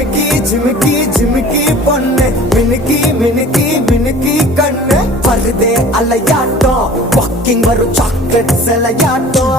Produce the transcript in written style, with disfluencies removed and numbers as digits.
ஜிமிக்கி ஜிமிக்கி ஜிமிக்கி பொண்ணு மினுக்கி மினுக்கி மினுக்கி கண்ணு வருதே அலையாட்டம் வாக்கிங் வரும் சாக்லேட் சிலையாட்டம்